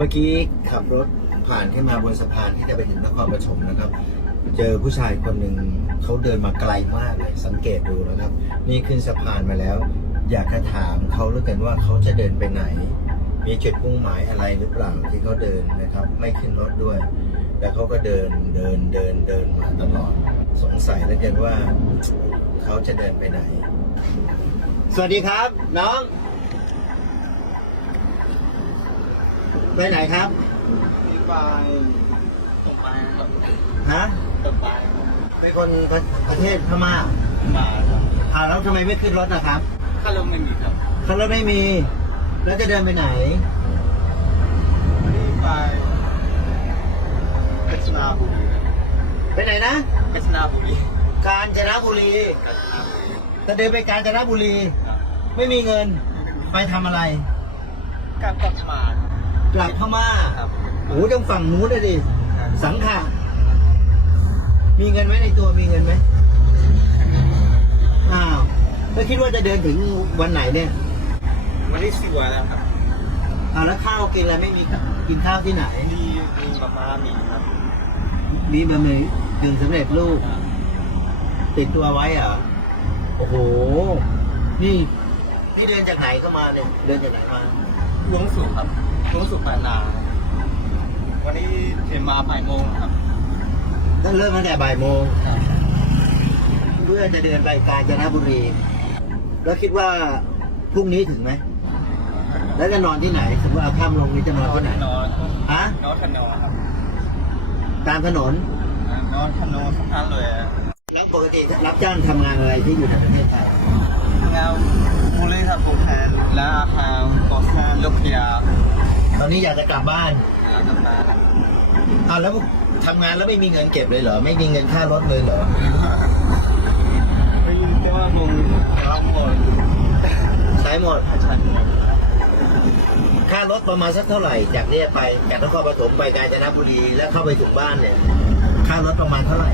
เมื่อกี้ขับรถผ่านขึ้นมาบนสะพานที่จะไปถึงนครปฐมนะครับ เจอผู้ชายคนหนึ่งเขาเดินมาไกลมากเลยสังเกตดูนะครับ นี่ขึ้นสะพานมาแล้ว อยากจะถามเขาเหลือเกินว่าเขาจะเดินไปไหน มีจุดมุ่งหมายอะไรหรือเปล่าที่เขาเดินนะครับ ไม่ขึ้นรถด้วย แล้วเขาก็เดินเดินเดินเดินมาตลอด สงสัยเหลือเกินว่าเขาจะเดินไปไหน สวัสดีครับ น้อง ไปไหนครับมีปลาตกปลาครับฮะตกปลาครับเป็นคนประประเทศพม่ามาครับอ่าแล้วทำไมไม่ขึ้นรถนะครับถ้าลงไม่มีครับถ้ารถไม่มี แล้วจะเดินไปไหนมีไปเพชรนาบุรีไปไหนนะเพชรนาบุรีกาญจนบุรีเพชรนาบุรีจะเดินไปกาญจนบุรีครับไม่มีเงิน ไปทำอะไรกลับกลับมา กลับพม่าครับ โอ้โหต้องฝั่งนู้นเลยดิครับสังขะมีเงินไหมในตัวมีเงินไหมอ้าวแล้วคิดว่าจะเดินถึงวันไหนเนี่ยวันนี้สิบวันแล้วครับอ้าวแล้วข้าวกินอะไรไม่มีกินข้าวที่ไหน มีมีมาม่ามีครับมีบะหมี่กึ่งสำเร็จรูปติดตัวไว้เหรอโอ้โห นี่พี่เดินจากไหนเข้ามาเนี่ยเดินจากไหนมาหลวงสุครับ หลวงสุปานาวันนี้เห็นมาบ่ายโมงครับต้องเริ่มตั้งแต่บ่ายโมงเพื่อจะเดินไปกาญจนบุรี แล้วคิดว่าพรุ่งนี้ถึงไหม แล้วจะนอนที่ไหน สมมติเอาข้ามลงนี้จะนอนที่ไหนนอนฮะนอนขนอนครับ ตามถนนนอนขนอนสะพานเลยอะแล้วปกติรับจ้างทำงานอะไรที่อยู่ในประเทศไทยงานบุรีครับผมแทนและอาหารก่อสร้างยกยา ตอนนี้อยากจะกลับบ้านอ่ากลับมาครับอ้าวแล้วทำงานแล้วไม่มีเงินเก็บเลยเหรอ ไม่มีเงินค่ารถเลยเหรอไม่รู้แต่ว่าผมรับหมดใช้หมดใช่หมดค่ารถประมาณสักเท่าไหร่ จากเนี่ยไปจากนครปฐมไปกาญจนบุรีแล้วเข้าไปถึงบ้านเนี่ย ค่ารถประมาณเท่าไหร่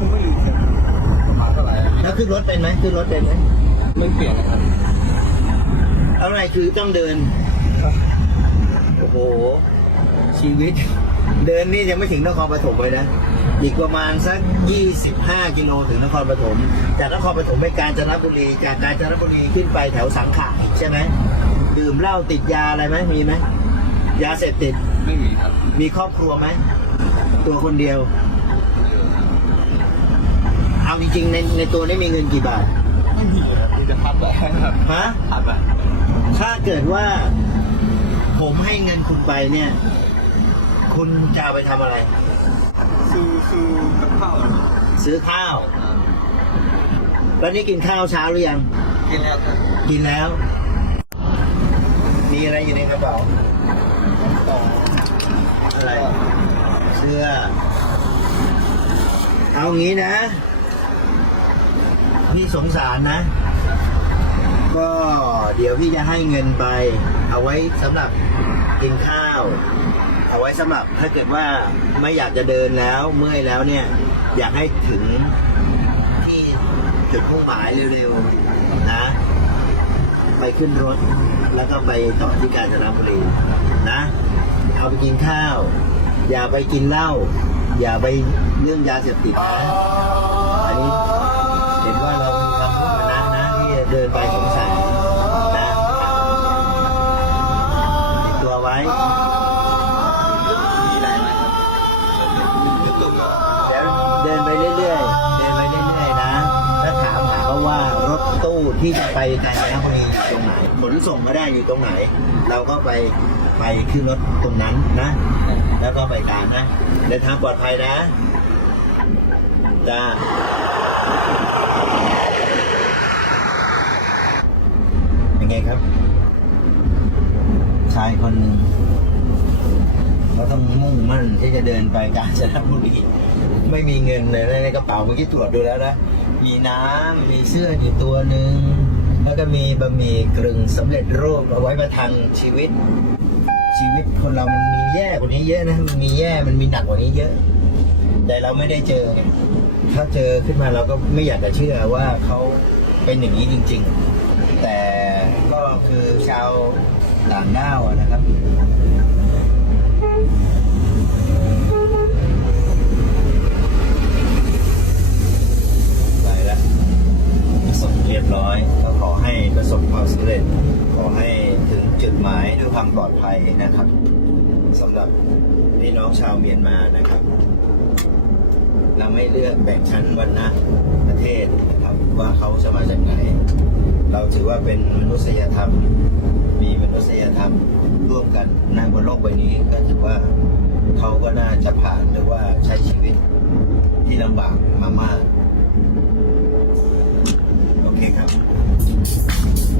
ผมไม่รู้ครับประมาณเท่าไหร่แล้วขึ้นรถเป็นไหมขึ้นรถเป็นไหมไม่เปลี่ยนนะครับเอาอะไรคือต้องเดิน โอ้โห ชีวิต เดินนี่ยังไม่ถึงนครปฐมเลยนะอีกประมาณสัก 25 กิโลถึงนครปฐม จากนครปฐมไปกาญจนบุรี จากกาญจนบุรีขึ้นไปแถวสังขะใช่ไหม ดื่มเหล้าติดยาอะไรไหมมีไหม ยาเสพติด ไม่มีครับ มีครอบครัวไหม ตัวคนเดียว เอาจริงๆในในตัวนี้มีเงินกี่บาท ไม่มีครับมีแต่พับแบบครับฮะ พับแบบถ้าเกิดว่า ผมให้เงินคุณไปเนี่ย คุณจะเอาไปทำอะไร ซื้อซื้อกับข้าวอะซื้อข้าวอ่าแล้วนี่กินข้าวเช้าหรือยัง กินแล้วครับกินแล้ว มีอะไรอยู่ในกระเป๋า ต่ออะไร เสื้อ เอางี้นะ พี่สงสารนะ ก็เดี๋ยวพี่จะให้เงินไป เอาไว้สำหรับกินข้าว เอาไว้สำหรับถ้าเกิดว่าไม่อยากจะเดินแล้วเมื่อยแล้วเนี่ย อยากให้ถึงที่จุดมุ่งหมายเร็วๆนะ ไปขึ้นรถแล้วก็ไปต่อที่กาญจนบุรีนะเอาไปกินข้าว อย่าไปกินเหล้าอย่าไปเรื่องยาเสพติดนะอันนี้เห็นว่าเรามีคำพูดมานะนะที่เดินไปสง ที่จะไปกาญจนบุรีอยู่ตรงไหนขนส่งมาได้อยู่ตรงไหน เราก็ไปไปขึ้นรถตรงนั้นนะ แล้วก็ไปตามนะเดินทางปลอดภัยนะจ้ายังไงครับ ชายคนหนึ่งเขาต้องมุ่งมั่นที่จะเดินไปกาญจนบุรี ไม่มีเงินเลยในกระเป๋าเมื่อกี้ตรวจดูแล้วนะ มีน้ำมีเสื้ออยู่ตัวหนึ่งแล้วก็มีบะหมี่กรึ่งสำเร็จรูปเอาไว้ประทังชีวิต ชีวิตคนเรามันมีแย่กว่านี้เยอะนะมันมีแย่มันมีหนักกว่านี้เยอะ แต่เราไม่ได้เจอไงถ้าเจอขึ้นมาเราก็ไม่อยากจะเชื่อว่าเขาเป็นอย่างนี้จริง ๆ แต่ก็คือชาวต่างด้าวนะครับ รียบร้อยก็ขอให้ประสบความสำเร็จ ขอให้ถึงจุดหมายด้วยความปลอดภัยนะครับสำหรับพี่น้องชาวเมียนมานะครับ เราไม่เลือกแบ่งชั้นวรรณะประเทศนะครับว่าเขาจะมาจากไหน เราถือว่าเป็นมนุษยธรรม มีมนุษยธรรมร่วมกันในบนโลกใบนี้ก็ถือว่าเขาก็น่าจะผ่านหรือว่าใช้ชีวิตที่ลำบากมามาก ครับ